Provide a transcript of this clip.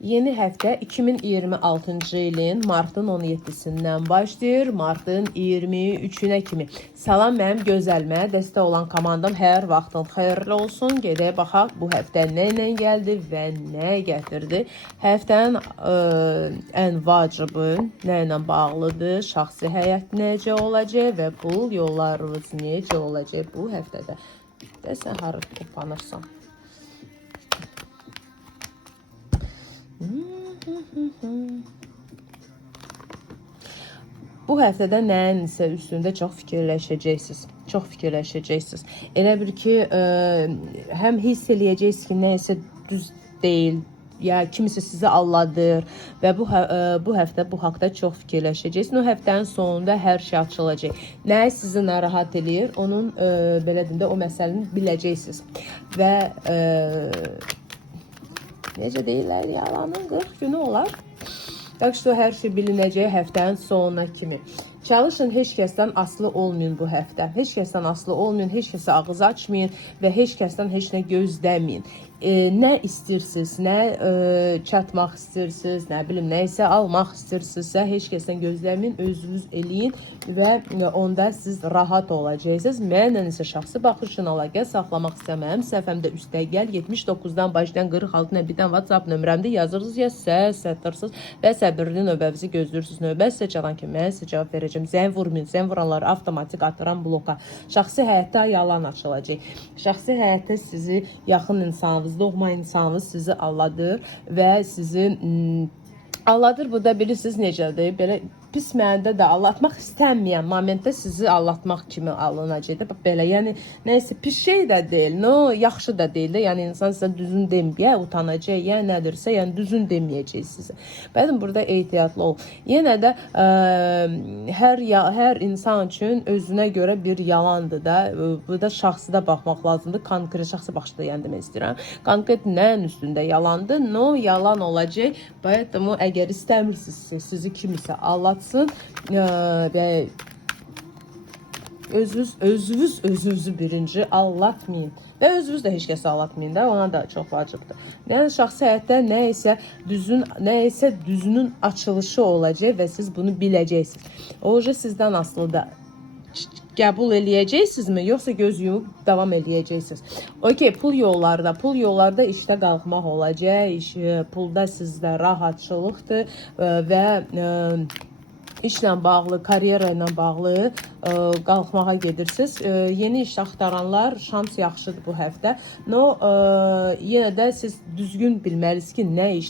Yeni həftə 2026-cı ilin martın 17-sindən başlayır, martın 23-ünə kimi. Salam mənim gözəlmə, dəstək olan komandam, hər vaxtın xeyirli olsun. Gedək baxaq bu həftə nə ilə gəldi və nə gətirdi. Həftənin ən vacibı nə ilə bağlıdır, şəxsi həyat necə olacaq və pul yollarınız necə olacaq bu həftədə. Sən harı topanırsan. Bu həftədə nəyinsə üstündə çox fikirləşəcəksiniz. Çox fikirləşəcəksiniz. Elə bir ki, həm hiss eləyəcəksiniz ki, nəysə düz deyil, ya kimisi sizi alladır və bu həftə bu haqda çox fikirləşəcəksiniz. O həftənin sonunda hər şey açılacaq. Nə sizi narahat eləyir, onun belə deyim də o məsələni biləcəksiniz. Və necə deyirlər, yalanın 40 günü olar. Tak ki, hər şey bilinəcək həftənin sonuna kimi. Çalışın, heç kəsdən asılı olmayın bu həftə. Heç kəsdən asılı olmayın, heç kəsə ağız açmayın və heç kəsdən heç nə gözləməyin. Nə istəyirsiniz, nə çatmaq istəyirsiniz, nə bilim, nə isə almaq istəyirsinizsə, heç kəsdən gözləməyin, özünüz eləyin və onda siz rahat olacaqsınız. Mənlə isə şəxsi baxışın əlaqə saxlamaq istəməyəm. Səhifəmdə üstəgəl 79-dan başlayan 46-dan birdən WhatsApp nömrəmdə yazırsınız ya səs satırsınız və səbirli növbənizi gözləyirsiniz. Növbə sizə çalan ki, mən sizə cavab verəcəm. Zəng vurmayın, zəng vuranları avtomatik atıram bloka. Şəxsi həyatda yalan açılacaq. Şəxsi həyatda sizi yaxın insanınız, doğma insanınız sizi alladır və sizi alladır. Bu da bilirsiniz necədir? Belə pis mənada da allatmaq istənməyən momentdə sizi allatmaq kimi alınacaq. Belə, yəni nəysə pis şey də deyil, no, yaxşı da deyil də. Yəni insan sizə düzün deməyə utanacaq, ya nədirsə, yəni düzün deməyəcək sizə. Bəzən burada ehtiyatlı ol. Yenə də hər insan üçün özünə görə bir yalandır da. Burada şəxsi də baxmaq lazımdır. Konkret şəxsi baxışda yəni demək istəyirəm. Konkret nəyin üstündə yalandır? No, yalan olacaq. Поэтому əgər istəmirsinizsə sizi kimisə allat və özünüzü birinci allatmayın və özünüz də heç kəsə allatmayın da, ona da çox vacibdir. Yəni şəxsi həyatda nə isə düzünün açılışı olacaq və siz bunu biləcəksiniz. O sizdən asılıdır. Qəbul eləyəcəksinizmi, yoxsa göz yumub davam eləyəcəksiniz? Okey, pul yollarda işdə qalxmaq olacaq, pulda sizdə rahatçılıqdır və işlə bağlı, karyera ilə bağlı qalxmağa gedirsiniz. Yeni iş axtaranlar şans yaxşıdır bu həftə. No, yenə də siz düzgün bilməlisiniz ki, nə iş